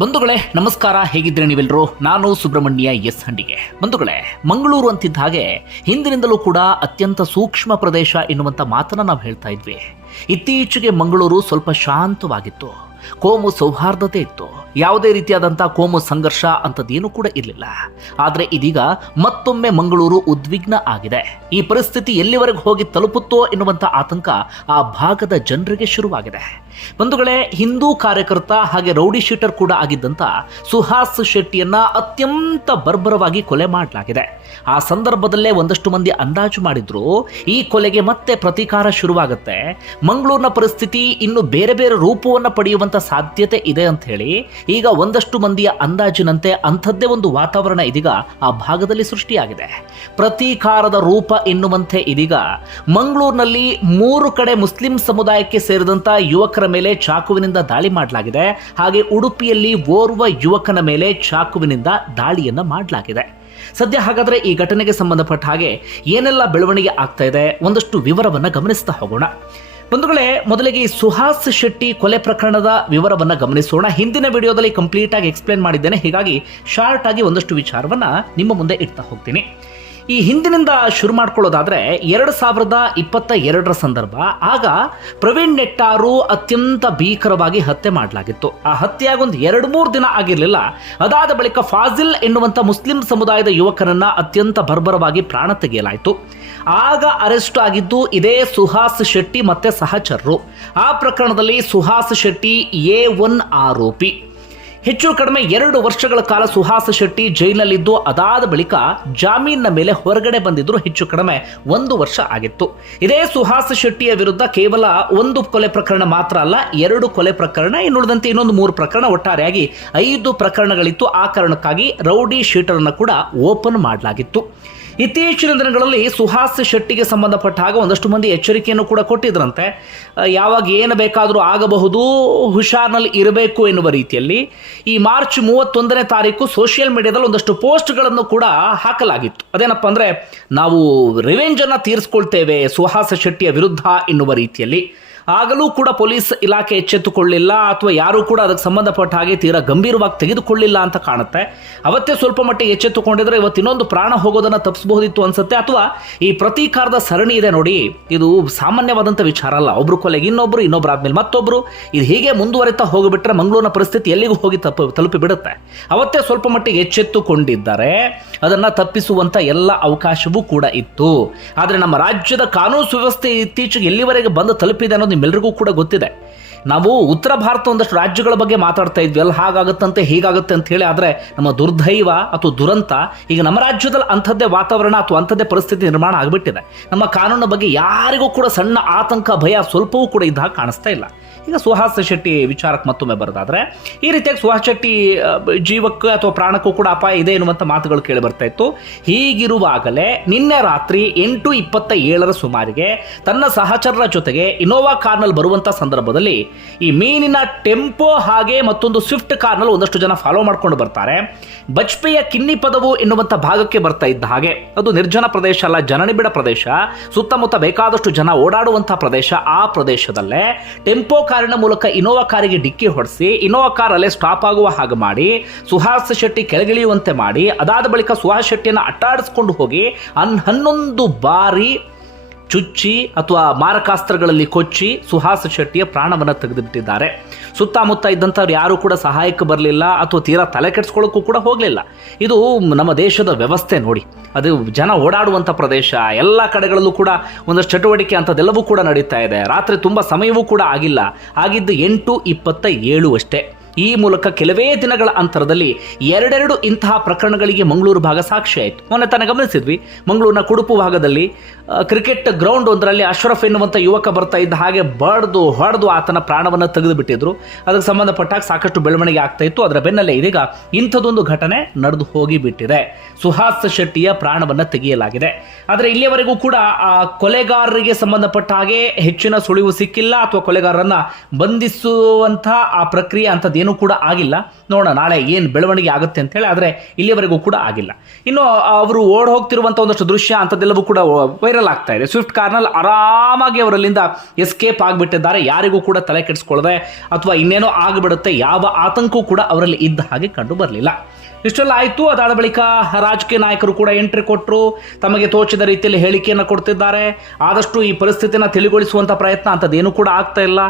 ಬಂಧುಗಳೇ, ನಮಸ್ಕಾರ. ಹೇಗಿದ್ರೆ ನೀವೆಲ್ಲರೂ? ನಾನು ಸುಬ್ರಹ್ಮಣ್ಯ ಎಸ್ ಹಂಡಿಗೆ. ಬಂಧುಗಳೇ, ಮಂಗಳೂರು ಅಂತಿದ್ದ ಹಾಗೆ ಹಿಂದಿನಿಂದಲೂ ಕೂಡ ಅತ್ಯಂತ ಸೂಕ್ಷ್ಮ ಪ್ರದೇಶ ಎನ್ನುವಂಥ ಮಾತನ್ನ ನಾವು ಹೇಳ್ತಾ ಇದ್ವಿ. ಇತ್ತೀಚೆಗೆ ಮಂಗಳೂರು ಸ್ವಲ್ಪ ಶಾಂತವಾಗಿತ್ತು. ಕೋಮು ಸೌಹಾರ್ದತೆ ಇತ್ತು. ಯಾವುದೇ ರೀತಿಯಾದಂಥ ಕೋಮು ಸಂಘರ್ಷ ಅಂಥದ್ದೇನೂ ಕೂಡ ಇರಲಿಲ್ಲ. ಆದರೆ ಇದೀಗ ಮತ್ತೊಮ್ಮೆ ಮಂಗಳೂರು ಉದ್ವಿಗ್ನ ಆಗಿದೆ. ಈ ಪರಿಸ್ಥಿತಿ ಎಲ್ಲಿವರೆಗೂ ಹೋಗಿ ತಲುಪುತ್ತೋ ಎನ್ನುವಂಥ ಆತಂಕ ಆ ಭಾಗದ ಜನರಿಗೆ ಶುರುವಾಗಿದೆ. ಬಂಧುಗಳೇ, ಹಿಂದೂ ಕಾರ್ಯಕರ್ತ ಹಾಗೆ ರೌಡಿ ಶೀಟರ್ ಕೂಡ ಆಗಿದ್ದಂಥ ಸುಹಾಸ್ ಶೆಟ್ಟಿಯನ್ನ ಅತ್ಯಂತ ಬರ್ಬರವಾಗಿ ಕೊಲೆ ಮಾಡಲಾಗಿದೆ. ಆ ಸಂದರ್ಭದಲ್ಲೇ ಒಂದಷ್ಟು ಮಂದಿ ಅಂದಾಜು ಮಾಡಿದ್ರು, ಈ ಕೊಲೆಗೆ ಮತ್ತೆ ಪ್ರತೀಕಾರ ಶುರುವಾಗುತ್ತೆ. ಮಂಗಳೂರಿನ ಪರಿಸ್ಥಿತಿ ಇನ್ನು ಬೇರೆ ಬೇರೆ ರೂಪವನ್ನು ಪಡೆಯುವಂತ ಸಾಧ್ಯತೆ ಇದೆ ಅಂತ ಹೇಳಿ ಈಗ ಒಂದಷ್ಟು ಮಂದಿಯ ಅಂದಾಜಿನಂತೆ ಅಂಥದ್ದೇ ಒಂದು ವಾತಾವರಣ ಇದೀಗ ಆ ಭಾಗದಲ್ಲಿ ಸೃಷ್ಟಿಯಾಗಿದೆ. ಪ್ರತೀಕಾರದ ರೂಪ ಎನ್ನುವಂತೆ ಇದೀಗ ಮಂಗಳೂರಿನಲ್ಲಿ ಮೂರು ಕಡೆ ಮುಸ್ಲಿಂ ಸಮುದಾಯಕ್ಕೆ ಸೇರಿದಂತ ಯುವಕರ ಮೇಲೆ ಚಾಕುವಿನಿಂದ ದಾಳಿ ಮಾಡಲಾಗಿದೆ. ಹಾಗೆ ಉಡುಪಿಯಲ್ಲಿ ಓರ್ವ ಯುವಕನ ಮೇಲೆ ಚಾಕುವಿನಿಂದ ದಾಳಿಯನ್ನು ಮಾಡಲಾಗಿದೆ. ಸದ್ಯ ಹಾಗಾದರೆ ಈ ಘಟನೆಗೆ ಸಂಬಂಧಪಟ್ಟ ಹಾಗೆ ಏನೆಲ್ಲ ಬೆಳವಣಿಗೆ ಆಗ್ತಾ ಇದೆ ಒಂದಷ್ಟು ವಿವರವನ್ನ ಗಮನಿಸ್ತಾ ಹೋಗೋಣ. ಬಂಧುಗಳೇ, ಮೊದಲಿಗೆ ಸುಹಾಸ್ ಶೆಟ್ಟಿ ಕೊಲೆ ಪ್ರಕರಣದ ವಿವರವನ್ನ ಗಮನಿಸೋಣ. ಹಿಂದಿನ ವಿಡಿಯೋದಲ್ಲಿ ಕಂಪ್ಲೀಟ್ ಆಗಿ ಎಕ್ಸ್ಪ್ಲೇನ್ ಮಾಡಿದ್ದೇನೆ. ಹೀಗಾಗಿ ಶಾರ್ಟ್ ಆಗಿ ಒಂದಷ್ಟು ವಿಚಾರವನ್ನ ನಿಮ್ಮ ಮುಂದೆ ಇಡ್ತಾ ಹೋಗ್ತೀನಿ. ಈ ಹಿಂದಿನಿಂದ ಶುರು ಮಾಡ್ಕೊಳ್ಳೋದಾದ್ರೆ, ಎರಡು ಸಾವಿರದ ಇಪ್ಪತ್ತ ಎರಡರ ಸಂದರ್ಭ. ಆಗ ಪ್ರವೀಣ್ ನೆಟ್ಟಾರು ಅತ್ಯಂತ ಭೀಕರವಾಗಿ ಹತ್ಯೆ ಮಾಡಲಾಗಿತ್ತು. ಆ ಹತ್ಯೆಯಾಗ ಒಂದು ಎರಡು ಮೂರು ದಿನ ಆಗಿರಲಿಲ್ಲ. ಅದಾದ ಬಳಿಕ ಫಾಜಿಲ್ ಎನ್ನುವಂತ ಮುಸ್ಲಿಂ ಸಮುದಾಯದ ಯುವಕನನ್ನ ಅತ್ಯಂತ ಬರ್ಬರವಾಗಿ ಪ್ರಾಣ ತೆಗೆಯಲಾಯಿತು. ಆಗ ಅರೆಸ್ಟ್ ಆಗಿದ್ದು ಇದೇ ಸುಹಾಸ್ ಶೆಟ್ಟಿ ಮತ್ತೆ ಸಹಚರರು. ಆ ಪ್ರಕರಣದಲ್ಲಿ ಸುಹಾಸ್ ಶೆಟ್ಟಿ ಎ ಒನ್ ಆರೋಪಿ. ಹೆಚ್ಚು ಕಡಿಮೆ ಎರಡು ವರ್ಷಗಳ ಕಾಲ ಸುಹಾಸ ಶೆಟ್ಟಿ ಜೈಲಿನಲ್ಲಿದ್ದು ಅದಾದ ಬಳಿಕ ಜಾಮೀನಿನ ಮೇಲೆ ಹೊರಗಡೆ ಬಂದಿದ್ದರು ಹೆಚ್ಚು ಕಡಿಮೆ ಒಂದು ವರ್ಷ ಆಗಿತ್ತು. ಇದೇ ಸುಹಾಸ ಶೆಟ್ಟಿಯ ವಿರುದ್ಧ ಕೇವಲ ಒಂದು ಕೊಲೆ ಪ್ರಕರಣ ಮಾತ್ರ ಅಲ್ಲ, ಎರಡು ಕೊಲೆ ಪ್ರಕರಣ, ಇನ್ನುಳಿದಂತೆ ಇನ್ನೊಂದು ಮೂರು ಪ್ರಕರಣ ಒಟ್ಟಾರೆಯಾಗಿ ಐದು ಪ್ರಕರಣಗಳಿತ್ತು. ಆ ಕಾರಣಕ್ಕಾಗಿ ರೌಡಿ ಶೀಟರನ್ನು ಕೂಡ ಓಪನ್ ಮಾಡಲಾಗಿತ್ತು. ಇತ್ತೀಚಿನ ದಿನಗಳಲ್ಲಿ ಸುಹಾಸ್ ಶೆಟ್ಟಿಗೆ ಸಂಬಂಧಪಟ್ಟ ಹಾಗೆ ಒಂದಷ್ಟು ಮಂದಿ ಎಚ್ಚರಿಕೆಯನ್ನು ಕೂಡ ಕೊಟ್ಟಿದ್ರಂತೆ. ಯಾವಾಗ ಏನು ಬೇಕಾದರೂ ಆಗಬಹುದು, ಹುಷಾರ್ನಲ್ಲಿ ಇರಬೇಕು ಎನ್ನುವ ರೀತಿಯಲ್ಲಿ ಈ ಮಾರ್ಚ್ ಮೂವತ್ತೊಂದನೇ ತಾರೀಕು ಸೋಷಿಯಲ್ ಮೀಡಿಯಾದಲ್ಲಿ ಒಂದಷ್ಟು ಪೋಸ್ಟ್ಗಳನ್ನು ಕೂಡ ಹಾಕಲಾಗಿತ್ತು. ಅದೇನಪ್ಪ ಅಂದರೆ, ನಾವು ರಿವೆಂಜನ್ನು ತೀರಿಸ್ಕೊಳ್ತೇವೆ ಸುಹಾಸ ಶೆಟ್ಟಿಯ ವಿರುದ್ಧ ಎನ್ನುವ ರೀತಿಯಲ್ಲಿ. ಆಗಲೂ ಕೂಡ ಪೊಲೀಸ್ ಇಲಾಖೆ ಎಚ್ಚೆತ್ತುಕೊಳ್ಳಿಲ್ಲ ಅಥವಾ ಯಾರೂ ಕೂಡ ಅದಕ್ಕೆ ಸಂಬಂಧಪಟ್ಟ ಹಾಗೆ ತೀರಾ ಗಂಭೀರವಾಗಿ ತೆಗೆದುಕೊಳ್ಳಿಲ್ಲ ಅಂತ ಕಾಣುತ್ತೆ. ಅವತ್ತೇ ಸ್ವಲ್ಪ ಮಟ್ಟಿಗೆ ಎಚ್ಚೆತ್ತುಕೊಂಡಿದ್ರೆ ಇವತ್ತು ಇನ್ನೊಂದು ಪ್ರಾಣ ಹೋಗೋದನ್ನ ತಪ್ಪಿಸಬಹುದಿತ್ತು ಅನ್ಸುತ್ತೆ. ಅಥವಾ ಈ ಪ್ರತೀಕಾರದ ಸರಣಿ ಇದೆ ನೋಡಿ, ಇದು ಸಾಮಾನ್ಯವಾದಂಥ ವಿಚಾರ ಅಲ್ಲ. ಒಬ್ರು ಕೊಲೆಗೆ ಇನ್ನೊಬ್ರು ಇನ್ನೊಬ್ರು ಆದ್ಮೇಲೆ ಮತ್ತೊಬ್ರು. ಇದು ಹೀಗೆ ಮುಂದುವರಿತಾ ಹೋಗಿಬಿಟ್ರೆ ಮಂಗಳೂರಿನ ಪರಿಸ್ಥಿತಿ ಎಲ್ಲಿಗೂ ಹೋಗಿ ತಪ್ಪು, ತಲುಪಿ ಬಿಡುತ್ತೆ. ಅವತ್ತೇ ಸ್ವಲ್ಪ ಮಟ್ಟಿಗೆ ಎಚ್ಚೆತ್ತುಕೊಂಡಿದ್ದಾರೆ ಅದನ್ನ ತಪ್ಪಿಸುವಂತ ಎಲ್ಲ ಅವಕಾಶವೂ ಕೂಡ ಇತ್ತು. ಆದರೆ ನಮ್ಮ ರಾಜ್ಯದ ಕಾನೂನು ಸುವ್ಯವಸ್ಥೆ ಇತ್ತೀಚೆಗೆ ಎಲ್ಲಿವರೆಗೆ ಬಂದು ತಲುಪಿದೆ ಅನ್ನೋದು ನಿಮ್ಮೆಲ್ಲರಿಗೂ ಕೂಡ ಗೊತ್ತಿದೆ. ನಾವು ಉತ್ತರ ಭಾರತ ಒಂದಷ್ಟು ರಾಜ್ಯಗಳ ಬಗ್ಗೆ ಮಾತಾಡ್ತಾ ಇದ್ವಿ. ಅಲ್ಲಿ ಹಾಗಾಗುತ್ತಂತೆ, ಹೀಗಾಗುತ್ತೆ ಅಂತ ಹೇಳಿ ಆದರೆ ನಮ್ಮ ದುರ್ದೈವ ಅಥವಾ ದುರಂತ ಈಗ ನಮ್ಮ ರಾಜ್ಯದಲ್ಲಿ ಅಂಥದ್ದೇ ವಾತಾವರಣ ಅಥವಾ ಅಂಥದ್ದೇ ಪರಿಸ್ಥಿತಿ ನಿರ್ಮಾಣ ಆಗಿಬಿಟ್ಟಿದೆ. ನಮ್ಮ ಕಾನೂನಿನ ಬಗ್ಗೆ ಯಾರಿಗೂ ಕೂಡ ಸಣ್ಣ ಆತಂಕ, ಭಯ ಸ್ವಲ್ಪವೂ ಕೂಡ ಇದ್ದ ಹಾಗೆ ಕಾಣಿಸ್ತಾ ಇಲ್ಲ. ಈಗ ಸುಹಾಸ್ ಶೆಟ್ಟಿ ವಿಚಾರಕ್ಕೆ ಮತ್ತೊಮ್ಮೆ ಬರೋದಾದ್ರೆ, ಈ ರೀತಿಯಾಗಿ ಸುಹಾಸ್ ಶೆಟ್ಟಿ ಜೀವಕ್ಕೆ ಅಥವಾ ಪ್ರಾಣಕ್ಕೂ ಕೂಡ ಅಪಾಯ ಇದೆ ಎನ್ನುವಂಥ ಮಾತುಗಳು ಕೇಳಿ ಬರ್ತಾ ಇತ್ತು. ಹೀಗಿರುವಾಗಲೇ ನಿನ್ನೆ ರಾತ್ರಿ ಎಂಟು ಇಪ್ಪತ್ತ ಏಳರ ಸುಮಾರಿಗೆ ತನ್ನ ಸಹಚರರ ಜೊತೆಗೆ ಇನೋವಾ ಕಾರ್ನಲ್ಲಿ ಬರುವಂಥ ಸಂದರ್ಭದಲ್ಲಿ ಈ ಮೀನಿನ ಟೆಂಪೋ ಹಾಗೆ ಮತ್ತೊಂದು ಸ್ವಿಫ್ಟ್ ಕಾರ್ನಲ್ಲಿ ಒಂದಷ್ಟು ಜನ ಫಾಲೋ ಮಾಡ್ಕೊಂಡು ಬರ್ತಾರೆ. ಬಜ್ಪೆಯ ಕಿನ್ನಿ ಪದವು ಎನ್ನುವಂಥ ಭಾಗಕ್ಕೆ ಬರ್ತಾ ಇದ್ದ ಹಾಗೆ. ಅದು ನಿರ್ಜನ ಪ್ರದೇಶ ಅಲ್ಲ, ಜನನಿಬಿಡ ಪ್ರದೇಶ. ಸುತ್ತಮುತ್ತ ಬೇಕಾದಷ್ಟು ಜನ ಓಡಾಡುವಂಥ ಪ್ರದೇಶ ಆ ಪ್ರದೇಶದಲ್ಲೇ. ಟೆಂಪೋ ಕಾರಿನ ಮೂಲಕ ಇನೋವಾ ಕಾರಿಗೆ ಡಿಕ್ಕಿ ಹೊಡೆಸಿ, ಇನೋವಾ ಕಾರ್ ಅಲ್ಲೇ ಸ್ಟಾಪ್ ಆಗುವ ಹಾಗೆ ಮಾಡಿ, ಸುಹಾಸ್ ಶೆಟ್ಟಿ ಕೆಳಗಿಳಿಯುವಂತೆ ಮಾಡಿ, ಅದಾದ ಬಳಿಕ ಸುಹಾಸ್ ಶೆಟ್ಟಿಯನ್ನು ಅಟ್ಟಾಡಿಸ್ಕೊಂಡು ಹೋಗಿ, ಹನ್ ಹನ್ನೊಂದು ಬಾರಿ ಚುಚ್ಚಿ ಅಥವಾ ಮಾರಕಾಸ್ತ್ರಗಳಲ್ಲಿ ಕೊಚ್ಚಿ ಸುಹಾಸ್ ಶೆಟ್ಟಿಯ ಪ್ರಾಣವನ್ನು ತೆಗೆದುಬಿಟ್ಟಿದ್ದಾರೆ ಸುತ್ತಮುತ್ತ ಇದ್ದಂಥವ್ರು ಯಾರೂ ಕೂಡ ಸಹಾಯಕ್ಕೆ ಬರಲಿಲ್ಲ ಅಥವಾ ತೀರಾ ತಲೆ ಕೆಡಿಸ್ಕೊಳ್ಳೋಕ್ಕೂ ಕೂಡ ಹೋಗಲಿಲ್ಲ. ಇದು ನಮ್ಮ ದೇಶದ ವ್ಯವಸ್ಥೆ ನೋಡಿ. ಅದು ಜನ ಓಡಾಡುವಂಥ ಪ್ರದೇಶ, ಎಲ್ಲ ಕಡೆಗಳಲ್ಲೂ ಕೂಡ ಒಂದಷ್ಟು ಚಟುವಟಿಕೆ ಅಂಥದ್ದೆಲ್ಲವೂ ಕೂಡ ನಡೀತಾ ಇದೆ. ರಾತ್ರಿ ತುಂಬ ಸಮಯವೂ ಕೂಡ ಆಗಿಲ್ಲ. ಆಗಿದ್ದು ಎಂಟು ಇಪ್ಪತ್ತ ಏಳು ಅಷ್ಟೇ. ಈ ಮೂಲಕ ಕೆಲವೇ ದಿನಗಳ ಅಂತರದಲ್ಲಿ ಎರಡೆರಡು ಇಂತಹ ಪ್ರಕರಣಗಳಿಗೆ ಮಂಗಳೂರು ಭಾಗ ಸಾಕ್ಷಿ ಆಯಿತು. ಮೊನ್ನೆ ತಾನೇ ಗಮನಿಸಿದ್ವಿ, ಮಂಗಳೂರಿನ ಕುಡುಪು ಭಾಗದಲ್ಲಿ ಕ್ರಿಕೆಟ್ ಗ್ರೌಂಡ್ ಒಂದರಲ್ಲಿ ಅಶ್ರಫ್ ಎನ್ನುವಂಥ ಯುವಕ ಬರ್ತಾ ಇದ್ದ ಹಾಗೆ ಬಡ್ದು ಹೊಡೆದು ಆತನ ಪ್ರಾಣವನ್ನು ತೆಗೆದು ಬಿಟ್ಟಿದ್ರು ಅದಕ್ಕೆ ಸಂಬಂಧಪಟ್ಟಾಗ ಸಾಕಷ್ಟು ಬೆಳವಣಿಗೆ ಆಗ್ತಾ ಇತ್ತು. ಅದರ ಬೆನ್ನಲ್ಲೇ ಇದೀಗ ಇಂಥದೊಂದು ಘಟನೆ ನಡೆದು ಹೋಗಿಬಿಟ್ಟಿದೆ. ಸುಹಾಸ್ ಶೆಟ್ಟಿಯ ಪ್ರಾಣವನ್ನು ತೆಗೆಯಲಾಗಿದೆ. ಆದರೆ ಇಲ್ಲಿಯವರೆಗೂ ಕೂಡ, ಆ, ಕೊಲೆಗಾರರಿಗೆ ಸಂಬಂಧಪಟ್ಟ ಹಾಗೆ ಹೆಚ್ಚಿನ ಸುಳಿವು ಸಿಕ್ಕಿಲ್ಲ, ಅಥವಾ ಕೊಲೆಗಾರರನ್ನ ಬಂಧಿಸುವಂತಹ ಆ ಪ್ರಕ್ರಿಯೆ ಅಂಥದ್ದೇನು ಏನೂ ಕೂಡ ಆಗಿಲ್ಲ. ನೋಡೋಣ, ನಾಳೆ ಏನು ಬೆಳವಣಿಗೆ ಆಗುತ್ತೆ ಅಂತ ಹೇಳಿ, ಆದರೆ ಇಲ್ಲಿಯವರೆಗೂ ಕೂಡ ಆಗಿಲ್ಲ. ಇನ್ನು ಅವರು ಓಡ್ ಹೋಗ್ತಿರುವಂಥ ಒಂದಷ್ಟು ದೃಶ್ಯ ಅಂಥದ್ದೆಲ್ಲವೂ ಕೂಡ ವೈರಲ್ ಆಗ್ತಾ ಇದೆ. ಸ್ವಿಫ್ಟ್ ಕಾರ್ನಲ್ಲಿ ಆರಾಮಾಗಿ ಅವರಲ್ಲಿಂದ ಎಸ್ಕೇಪ್ ಆಗಿಬಿಟ್ಟಿದ್ದಾರೆ. ಯಾರಿಗೂ ಕೂಡ ತಲೆ ಕೆಡಿಸ್ಕೊಳ್ಳದೆ ಅಥವಾ ಇನ್ನೇನೋ ಆಗಿಬಿಡುತ್ತೆ, ಯಾವ ಆತಂಕವೂ ಕೂಡ ಅವರಲ್ಲಿ ಇದ್ದ ಹಾಗೆ ಕಂಡು ಬರಲಿಲ್ಲ. ಇಷ್ಟೆಲ್ಲ ಆಯಿತು. ಅದಾದ ಬಳಿಕ ರಾಜಕೀಯ ನಾಯಕರು ಕೂಡ ಎಂಟ್ರಿ ಕೊಟ್ಟರು ತಮಗೆ ತೋಚಿದ ರೀತಿಯಲ್ಲಿ ಹೇಳಿಕೆಯನ್ನು ಕೊಡ್ತಿದ್ದಾರೆ. ಆದಷ್ಟು ಈ ಪರಿಸ್ಥಿತಿನ ತಿಳಿಗೊಳಿಸುವಂಥ ಪ್ರಯತ್ನ ಅಂಥದ್ದೇನು ಕೂಡ ಆಗ್ತಾ ಇಲ್ಲ.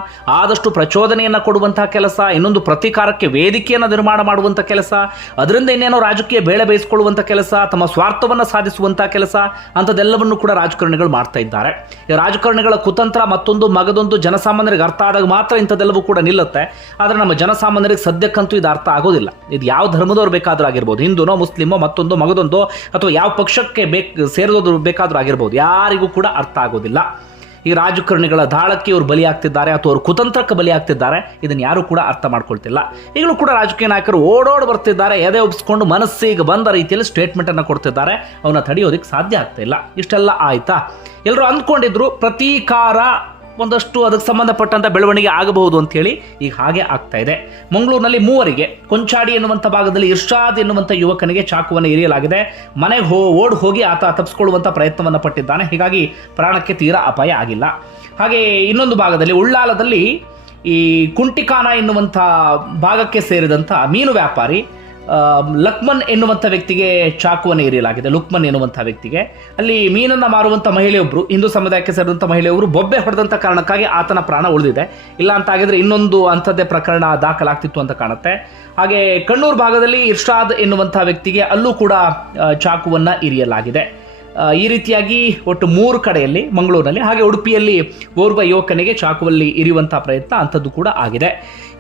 ಆದಷ್ಟು ಪ್ರಚೋದನೆಯನ್ನು ಕೊಡುವಂತಹ ಕೆಲಸ, ಇನ್ನೊಂದು ಪ್ರತೀಕಾರಕ್ಕೆ ವೇದಿಕೆಯನ್ನು ನಿರ್ಮಾಣ ಮಾಡುವಂಥ ಕೆಲಸ, ಅದರಿಂದ ಇನ್ನೇನೋ ರಾಜಕೀಯ ಬೇಳೆ ಬೇಯಿಸಿಕೊಳ್ಳುವಂಥ ಕೆಲಸ, ತಮ್ಮ ಸ್ವಾರ್ಥವನ್ನು ಸಾಧಿಸುವಂಥ ಕೆಲಸ ಅಂಥದ್ದೆಲ್ಲವನ್ನು ಕೂಡ ರಾಜಕಾರಣಿಗಳು ಮಾಡ್ತಾ ಇದ್ದಾರೆ. ಈ ರಾಜಕಾರಣಿಗಳ ಕುತಂತ್ರ ಮತ್ತೊಂದು ಮಗದೊಂದು ಜನಸಾಮಾನ್ಯರಿಗೆ ಅರ್ಥ ಆದಾಗ ಮಾತ್ರ ಇಂಥದ್ದೆಲ್ಲವೂ ಕೂಡ ನಿಲ್ಲುತ್ತೆ. ಆದರೆ ನಮ್ಮ ಜನಸಾಮಾನ್ಯರಿಗೆ ಸದ್ಯಕ್ಕಂತೂ ಇದು ಅರ್ಥ ಆಗೋದಿಲ್ಲ. ಇದು ಯಾವ ಧರ್ಮದವ್ರು ಬೇಕಾದರೂ ಆಗಿರ್ಬೋದು. ಹಿಂದೂನೋ, ಮುಸ್ಲಿಮೋ, ಮತ್ತೊಂದು, ಮಗದೊಂದು, ಅಥವಾ ಯಾವ ಪಕ್ಷಕ್ಕೆ ಬೇಕು, ಸೇರಿದೋದು ಬೇಕಾದರೂ ಆಗಿರ್ಬೋದು, ಯಾರಿಗೂ ಕೂಡ ಅರ್ಥ ಆಗೋದಿಲ್ಲ. ಈ ರಾಜಕಾರಣಿಗಳ ದಾಳಕ್ಕೆ ಇವರು ಬಲಿಯಾಗ್ತಿದ್ದಾರೆ ಅಥವಾ ಅವರು ಕುತಂತ್ರಕ್ಕೆ ಬಲಿಯಾಗ್ತಿದ್ದಾರೆ ಇದನ್ನು ಯಾರು ಕೂಡ ಅರ್ಥ ಮಾಡ್ಕೊಳ್ತಿಲ್ಲ. ಈಗಲೂ ಕೂಡ ರಾಜಕೀಯ ನಾಯಕರು ಓಡೋಡ್ ಬರ್ತಿದ್ದಾರೆ, ಎದೆ ಒಪ್ಪಿಸ್ಕೊಂಡು ಮನಸ್ಸಿಗೆ ಬಂದ ರೀತಿಯಲ್ಲಿ ಸ್ಟೇಟ್ಮೆಂಟ್ ಅನ್ನು ಕೊಡ್ತಿದ್ದಾರೆ. ಅವನ್ನ ತಡೆಯೋದಕ್ಕೆ ಸಾಧ್ಯ ಆಗ್ತಾ ಇಲ್ಲ ಇಷ್ಟೆಲ್ಲ ಆಯ್ತಾ? ಎಲ್ಲರೂ ಅಂದ್ಕೊಂಡಿದ್ರು, ಪ್ರತೀಕಾರ ಒಂದಷ್ಟು ಅದಕ್ಕೆ ಸಂಬಂಧಪಟ್ಟಂಥ ಬೆಳವಣಿಗೆ ಆಗಬಹುದು ಅಂತ ಹೇಳಿ ಈಗ ಹಾಗೆ ಆಗ್ತಾ ಇದೆ. ಮಂಗಳೂರಿನಲ್ಲಿ ಮೂವರಿಗೆ ಕೊಂಚಾಡಿ ಎನ್ನುವಂಥ ಭಾಗದಲ್ಲಿ ಇರ್ಷಾದ್ ಎನ್ನುವಂಥ ಯುವಕನಿಗೆ ಚಾಕುವನ್ನು ಇರಿಯಲಾಗಿದೆ ಮನೆಗೆ ಹೋ, ಓಡ್ ಹೋಗಿ ಆತ ತಪ್ಪಿಸ್ಕೊಳ್ಳುವಂಥ ಪ್ರಯತ್ನವನ್ನು ಪಟ್ಟಿದ್ದಾನೆ. ಹೀಗಾಗಿ ಪ್ರಾಣಕ್ಕೆ ತೀರಾ ಅಪಾಯ ಆಗಿಲ್ಲ. ಹಾಗೆ ಇನ್ನೊಂದು ಭಾಗದಲ್ಲಿ ಉಳ್ಳಾಲದಲ್ಲಿ ಈ ಕುಂಟಿಕಾನ ಎನ್ನುವಂಥ ಭಾಗಕ್ಕೆ ಸೇರಿದಂಥ ಮೀನು ವ್ಯಾಪಾರಿ ಲಕ್ಮನ್ ಎನ್ನುವಂಥ ವ್ಯಕ್ತಿಗೆ ಚಾಕುವನ್ನು ಇರಿಯಲಾಗಿದೆ ಲುಕ್ಮನ್ ಎನ್ನುವಂಥ ವ್ಯಕ್ತಿಗೆ. ಅಲ್ಲಿ ಮೀನನ್ನು ಮಾರುವಂಥ ಮಹಿಳೆಯೊಬ್ಬರು ಹಿಂದೂ ಸಮುದಾಯಕ್ಕೆ ಸೇರಿದಂಥ ಮಹಿಳೆಯೊಬ್ಬರು ಬೊಬ್ಬೆ ಹೊಡೆದಂಥ ಕಾರಣಕ್ಕಾಗಿ ಆತನ ಪ್ರಾಣ ಉಳಿದಿದೆ. ಇಲ್ಲ ಅಂತ ಆಗಿದ್ರೆ ಇನ್ನೊಂದು ಅಂಥದ್ದೇ ಪ್ರಕರಣ ದಾಖಲಾಗ್ತಿತ್ತು ಅಂತ ಕಾಣುತ್ತೆ. ಹಾಗೆ ಕಣ್ಣೂರು ಭಾಗದಲ್ಲಿ ಇರ್ಷಾದ್ ಎನ್ನುವಂಥ ವ್ಯಕ್ತಿಗೆ ಅಲ್ಲೂ ಕೂಡ ಚಾಕುವನ್ನು ಇರಿಯಲಾಗಿದೆ. ಈ ರೀತಿಯಾಗಿ ಒಟ್ಟು ಮೂರು ಕಡೆಯಲ್ಲಿ, ಮಂಗಳೂರಿನಲ್ಲಿ, ಹಾಗೆ ಉಡುಪಿಯಲ್ಲಿ ಓರ್ವ ಯುವಕನಿಗೆ ಚಾಕುವಲ್ಲಿ ಇರಿಯುವಂಥ ಪ್ರಯತ್ನ ಅಂಥದ್ದು ಕೂಡ ಆಗಿದೆ.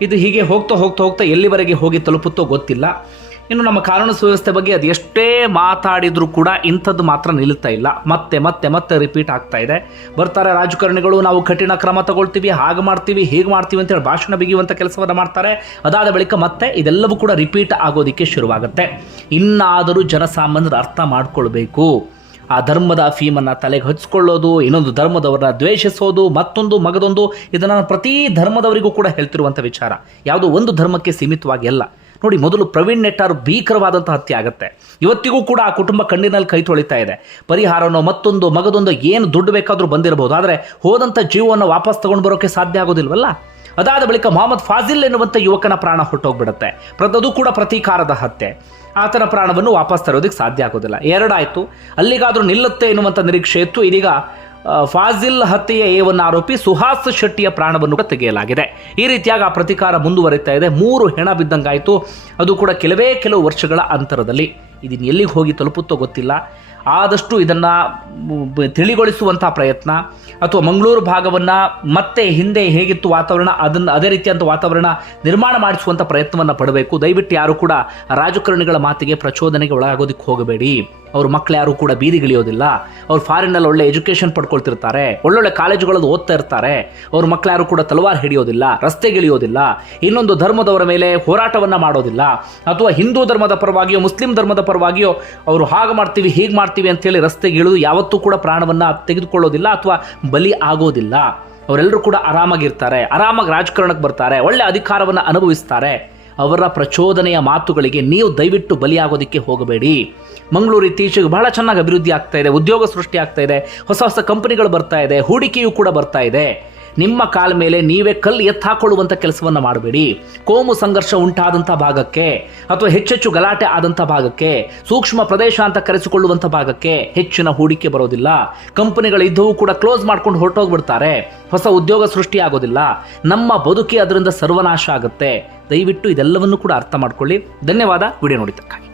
ಇದು ಹೀಗೆ ಹೋಗ್ತಾ ಹೋಗ್ತಾ ಹೋಗ್ತಾ ಎಲ್ಲಿವರೆಗೆ ಹೋಗಿ ತಲುಪುತ್ತೋ ಗೊತ್ತಿಲ್ಲ. ಇನ್ನು ನಮ್ಮ ಕಾನೂನು ಸುವ್ಯವಸ್ಥೆ ಬಗ್ಗೆ ಅದು ಎಷ್ಟೇ ಮಾತಾಡಿದರೂ ಕೂಡ ಇಂಥದ್ದು ಮಾತ್ರ ನಿಲ್ತಾ ಇಲ್ಲ. ಮತ್ತೆ ಮತ್ತೆ ಮತ್ತೆ ರಿಪೀಟ್ ಆಗ್ತಾ ಇದೆ. ಬರ್ತಾರೆ ರಾಜಕಾರಣಿಗಳು, ನಾವು ಕಠಿಣ ಕ್ರಮ ತಗೊಳ್ತೀವಿ, ಹಾಗೆ ಮಾಡ್ತೀವಿ, ಹೀಗೆ ಮಾಡ್ತೀವಿ ಅಂತೇಳಿ ಭಾಷಣ ಬಿಗಿಯುವಂಥ ಕೆಲಸವನ್ನು ಮಾಡ್ತಾರೆ. ಅದಾದ ಬಳಿಕ ಮತ್ತೆ ಇದೆಲ್ಲವೂ ಕೂಡ ರಿಪೀಟ್ ಆಗೋದಕ್ಕೆ ಶುರುವಾಗುತ್ತೆ. ಇನ್ನಾದರೂ ಜನಸಾಮಾನ್ಯರು ಅರ್ಥ ಮಾಡ್ಕೊಳ್ಬೇಕು. ಆ ಧರ್ಮದ ಫೀಮನ್ನು ತಲೆಗೆ ಹಚ್ಚಿಕೊಳ್ಳೋದು ಇನ್ನೊಂದು ಧರ್ಮದವರನ್ನ ದ್ವೇಷಿಸೋದು, ಮತ್ತೊಂದು ಮಗದೊಂದು ಇದನ್ನು ಪ್ರತಿ ಧರ್ಮದವರಿಗೂ ಕೂಡ ಹೇಳ್ತಿರುವಂಥ ವಿಚಾರ. ಯಾವುದೋ ಒಂದು ಧರ್ಮಕ್ಕೆ ಸೀಮಿತವಾಗಿ ಅಲ್ಲ. ನೋಡಿ, ಮೊದಲು ಪ್ರವೀಣ್ ನೆಟ್ಟಾರ್ ಭೀಕರವಾದಂಥ ಹತ್ಯೆ ಆಗುತ್ತೆ. ಇವತ್ತಿಗೂ ಕೂಡ ಆ ಕುಟುಂಬ ಕಣ್ಣಿನಲ್ಲಿ ಕೈ ತೊಳಿತಾ ಇದೆ. ಪರಿಹಾರನೋ, ಮತ್ತೊಂದು ಮಗದೊಂದು ಏನು ದುಡ್ಡು ಬೇಕಾದರೂ ಬಂದಿರಬಹುದು. ಆದರೆ ಹೋದಂಥ ಜೀವವನ್ನು ವಾಪಸ್ ತಗೊಂಡು ಬರೋಕ್ಕೆ ಸಾಧ್ಯ ಆಗೋದಿಲ್ವಲ್ಲ? ಅದಾದ ಬಳಿಕ ಮೊಹಮ್ಮದ್ ಫಾಜಿಲ್ ಎನ್ನುವಂಥ ಯುವಕನ ಪ್ರಾಣ ಹೊಟ್ಟೋಗ್ಬಿಡುತ್ತೆ ಅದು ಕೂಡ ಪ್ರತೀಕಾರದ ಹತ್ಯೆ. ಆತನ ಪ್ರಾಣವನ್ನು ವಾಪಸ್ ತರೋದಕ್ಕೆ ಸಾಧ್ಯ ಆಗೋದಿಲ್ಲ. ಎರಡಾಯಿತು, ಅಲ್ಲಿಗಾದರೂ ನಿಲ್ಲುತ್ತೆ ಎನ್ನುವಂಥ ನಿರೀಕ್ಷೆ ಇತ್ತು. ಇದೀಗ ಫಾಜಿಲ್ ಹತ್ಯೆಯ ಏವನ್ನು ಆರೋಪಿ ಸುಹಾಸ್ ಶೆಟ್ಟಿಯ ಪ್ರಾಣವನ್ನು ಕೂಡ ತೆಗೆಯಲಾಗಿದೆ. ಈ ರೀತಿಯಾಗಿ ಆ ಪ್ರತಿಕಾರ ಮುಂದುವರಿತಾ ಇದೆ. ಮೂರು ಹೆಣ ಬಿದ್ದಂಗಾಯಿತು. ಅದು ಕೂಡ ಕೆಲವೇ ಕೆಲವು ವರ್ಷಗಳ ಅಂತರದಲ್ಲಿ. ಇದನ್ನು ಎಲ್ಲಿಗೆ ಹೋಗಿ ತಲುಪುತ್ತೋ ಗೊತ್ತಿಲ್ಲ. ಆದಷ್ಟು ಇದನ್ನು ತಿಳಿಗೊಳಿಸುವಂಥ ಪ್ರಯತ್ನ. ಅಥವಾ ಮಂಗಳೂರು ಭಾಗವನ್ನು ಮತ್ತೆ ಹಿಂದೆ ಹೇಗಿತ್ತು ವಾತಾವರಣ, ಅದನ್ನು ಅದೇ ರೀತಿಯಂಥ ವಾತಾವರಣ ನಿರ್ಮಾಣ ಮಾಡಿಸುವಂಥ ಪ್ರಯತ್ನವನ್ನು ಪಡಬೇಕು. ದಯವಿಟ್ಟು ಯಾರು ಕೂಡ ರಾಜಕಾರಣಿಗಳ ಮಾತಿಗೆ ಪ್ರಚೋದನೆಗೆ ಒಳಗಾಗೋದಕ್ಕೆ ಹೋಗಬೇಡಿ. ಅವ್ರ ಮಕ್ಕಳು ಯಾರು ಕೂಡ ಬೀದಿಗಿಳಿಯೋದಿಲ್ಲ ಅವ್ರು ಫಾರಿನಲ್ಲಿ ಒಳ್ಳೆ ಎಜುಕೇಶನ್ ಪಡ್ಕೊಳ್ತಿರ್ತಾರೆ. ಒಳ್ಳೊಳ್ಳೆ ಕಾಲೇಜುಗಳಲ್ಲಿ ಓದ್ತಾ ಇರ್ತಾರೆ. ಅವ್ರ ಮಕ್ಕಳು ಯಾರು ಕೂಡ ತಲವಾರ್ ಹಿಡಿಯೋದಿಲ್ಲ ರಸ್ತೆಗಿಳಿಯೋದಿಲ್ಲ ಇನ್ನೊಂದು ಧರ್ಮದವರ ಮೇಲೆ ಹೋರಾಟವನ್ನು ಮಾಡೋದಿಲ್ಲ. ಅಥವಾ ಹಿಂದೂ ಧರ್ಮದ ಪರವಾಗಿಯೋ, ಮುಸ್ಲಿಂ ಧರ್ಮದ ಪರವಾಗಿಯೋ, ಅವರು ಹಾಗೆ ಮಾಡ್ತೀವಿ, ಹೀಗೆ ಮಾಡ್ತೀವಿ ಅಂತೇಳಿ ರಸ್ತೆಗೆ ಯಾವತ್ತೂ ಕೂಡ ಪ್ರಾಣವನ್ನು ತೆಗೆದುಕೊಳ್ಳೋದಿಲ್ಲ ಅಥವಾ ಬಲಿ ಆಗೋದಿಲ್ಲ. ಅವರೆಲ್ಲರೂ ಕೂಡ ಆರಾಮಾಗಿರ್ತಾರೆ. ಆರಾಮಾಗಿ ರಾಜಕಾರಣಕ್ಕೆ ಬರ್ತಾರೆ. ಒಳ್ಳೆ ಅಧಿಕಾರವನ್ನು ಅನುಭವಿಸ್ತಾರೆ. ಅವರ ಪ್ರಚೋದನೆಯ ಮಾತುಗಳಿಗೆ ನೀವು ದಯವಿಟ್ಟು ಬಲಿಯಾಗೋದಕ್ಕೆ ಹೋಗಬೇಡಿ. ಮಂಗಳೂರು ಇತ್ತೀಚೆಗೆ ಬಹಳ ಚೆನ್ನಾಗಿ ಅಭಿವೃದ್ಧಿ ಆಗ್ತಾ ಇದೆ, ಉದ್ಯೋಗ ಸೃಷ್ಟಿ ಆಗ್ತಾ ಇದೆ, ಹೊಸ ಹೊಸ ಕಂಪನಿಗಳು ಬರ್ತಾ ಇದೆ, ಹೂಡಿಕೆಯೂ ಕೂಡ ಬರ್ತಾ ಇದೆ. ನಿಮ್ಮ ಕಾಲ ಮೇಲೆ ನೀವೇ ಕಲ್ಲು ಎತ್ತಾಕೊಳ್ಳುವಂಥ ಕೆಲಸವನ್ನು ಮಾಡಬೇಡಿ. ಕೋಮು ಸಂಘರ್ಷ ಉಂಟಾದಂಥ ಭಾಗಕ್ಕೆ ಅಥವಾ ಹೆಚ್ಚೆಚ್ಚು ಗಲಾಟೆ ಆದಂಥ ಭಾಗಕ್ಕೆ, ಸೂಕ್ಷ್ಮ ಪ್ರದೇಶ ಅಂತ ಕರೆಸಿಕೊಳ್ಳುವಂಥ ಭಾಗಕ್ಕೆ ಹೆಚ್ಚಿನ ಹೂಡಿಕೆ ಬರೋದಿಲ್ಲ. ಕಂಪನಿಗಳು ಇದ್ದವು ಕೂಡ ಕ್ಲೋಸ್ ಮಾಡ್ಕೊಂಡು ಹೊರಟೋಗ್ಬಿಡ್ತಾರೆ. ಹೊಸ ಉದ್ಯೋಗ ಸೃಷ್ಟಿಯಾಗೋದಿಲ್ಲ ನಮ್ಮ ಬದುಕಿ ಅದರಿಂದ ಸರ್ವನಾಶ ಆಗುತ್ತೆ. ದಯವಿಟ್ಟು ಇದೆಲ್ಲವನ್ನು ಕೂಡ ಅರ್ಥ ಮಾಡ್ಕೊಳ್ಳಿ. ಧನ್ಯವಾದ. ವಿಡಿಯೋ ನೋಡಿದ್ದಕ್ಕಾಗಿ.